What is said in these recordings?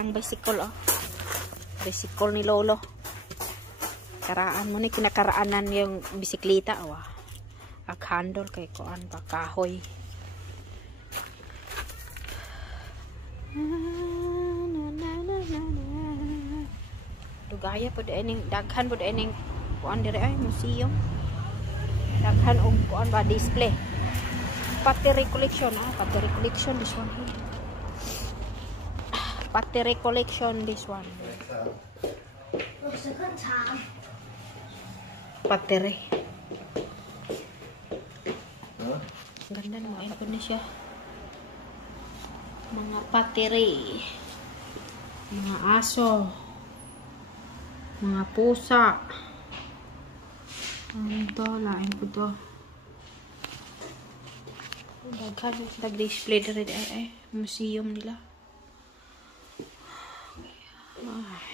ang bicycle, oh. Bicycle ni Lolo. Karaan mo ni kinakaraanan yung bisikleta, oh. Ag handle kay kuan pa kahoy. Dugaya po dining daghan po dining kuan dire ay museum. Daghan og kuan ba display. Pottery collection, pottery collection this one here. Pottery collection this one. Pottery. Ganda naman ito na siya. Mga pottery. Mga aso. Mga pusa. Ito, lain po ito. Daghan, nag-display na rin ay museum nila. Ay.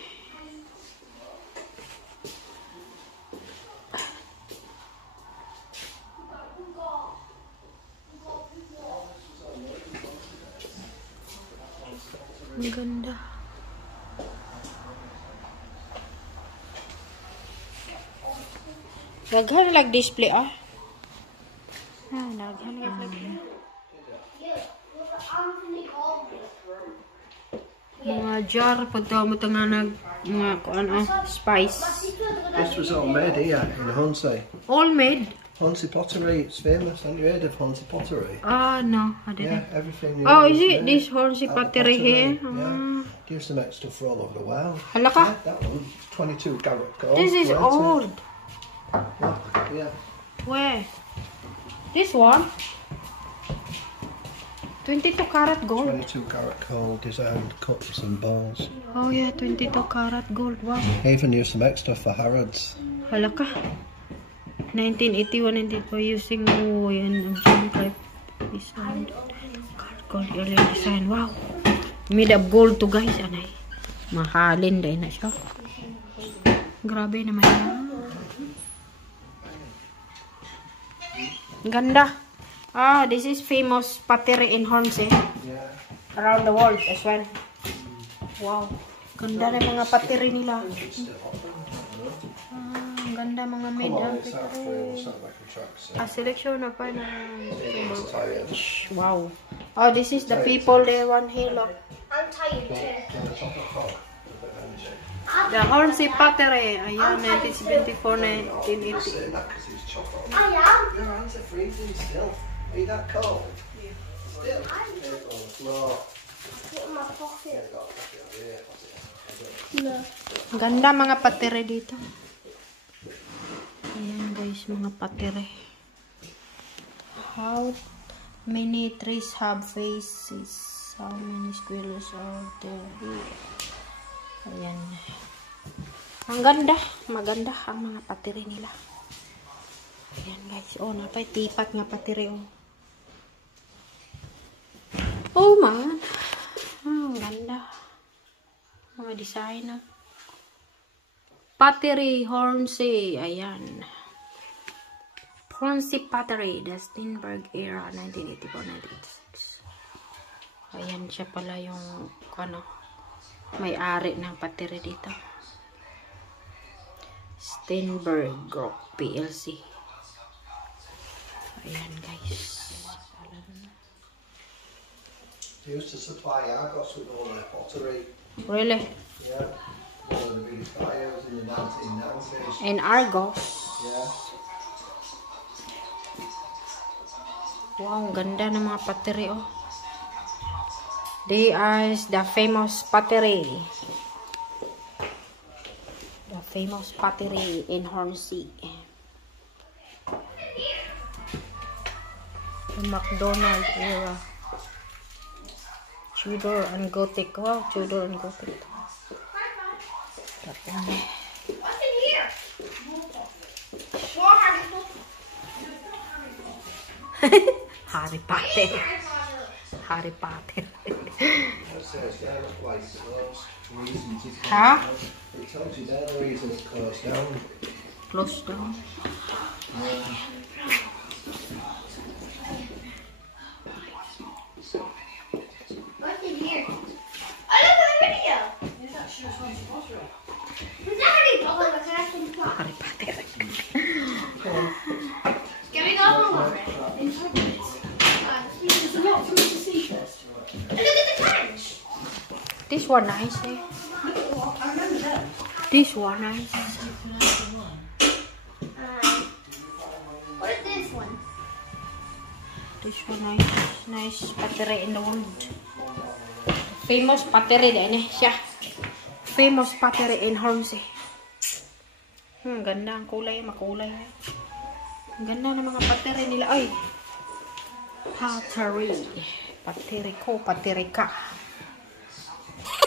Ang ganda. Daghan like display daghan like mga jar pagtaw mo nga nag mga kuan spice. This was all made here in Hornsey. All made? Hornsey pottery, it's famous. Haven't you heard of Hornsey pottery? No, I didn't. Yeah, everything. Is it this Hornsey pottery here? Yeah. Gives them extra for all over the world. Halaka? Yeah, that one, 22 carat gold. This is old. Yeah. Where? This one? 22 karat gold. 22 carat gold, designed cups and bowls. Oh yeah, 22 karat gold. Wow. Even use some extra for Harrods. Halaka. 1981 and for using and Jim type design. Gold design. Wow. Made of gold to guys. Anay. Mahalin din na siya. Grabe naman yan. Ganda. This is famous pottery in Hornsey. Yeah. Around the world as well. Wow. Ganda rin mga pottery nila. Ganda mga made of pottery. Selection na pa na. Wow. This is the people there one here, look. I'm tired too. The Hornsey pottery. Ayan, 1974, 1980. I am. Your hands are freezing still. Are you that cold? Yeah. Still? No. Put in my pocket. Ganda mga pottery dito. Ayan guys, mga pottery. How many trees have faces? How many squirrels are there here? Ayan. Ang ganda. Maganda ang mga pottery nila. Ayan guys. Napay tipat nga pottery. Oh man. Ang ganda. Mga design. Pottery Hornsey. Ayan. Hornsey pottery. The Steinberg era. 1984-1986. Ayan siya pala yung may-ari ng pottery dito. Steinberg Group PLC. Ayan guys. They used to supply Argos with all their pottery. Really? Yeah. One of the biggest buyers in the 1990s. And Argos. Yeah. Wow, ang ganda ng mga pottery They are the famous pottery. The famous pottery in Hornsey. The McDonald era. Tudor and Gothic. Wow, Tudor and Gothic. What's in here? Harry Potter. Harry Potter. Huh? It tells you there the reason it's closed down. Closed down. What's in here? Oh, look at the video. This one nice, eh? I remember them. This one nice. What is this one? This one nice. Nice pateri in the world. Famous pateri din eh siya. Famous pateri in Hornsey. Ganda ang kulay, makulay. Ang ganda ng mga pateri nila. Ay! Pateri. Pateri ko, pateri ka.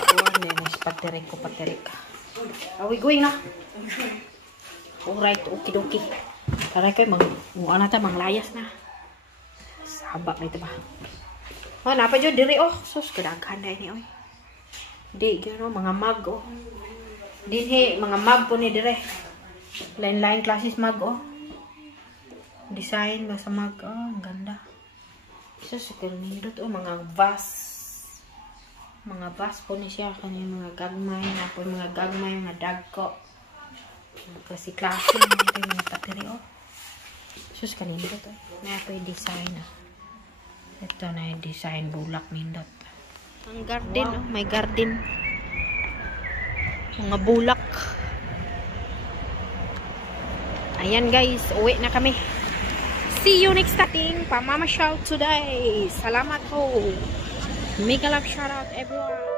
Oh, nice pateri ko, pateri ka. Are we going na? Alright, okidoki. Tara kayo, mga layas na. Sabak na ito ba? Oh, napa dyan, diri, oh. Sus, kadaghan na ini, oh. Di, gano'n, mga mag, oh. Dinhi, mga mag po ni dire. Lain-lain classes mag, oh. Design ba sa mag, oh. Ang ganda. Sus, nindot, oh. Mga vase. Mga vase po ni siya. Kanya mga gagmay. Napo mga gagmay, mga dagko. Klase-klase. Ito yung mga pateri, oh. Sus, kanindot, oh. Napo yung design, oh. Ito na yung design bulak nindot. Ang garden, wow. Oh, may garden. Mga bulak. Ayan guys, uwi na kami. See you next time. Pamamasyal today. Salamat po. Mega love shout out everyone.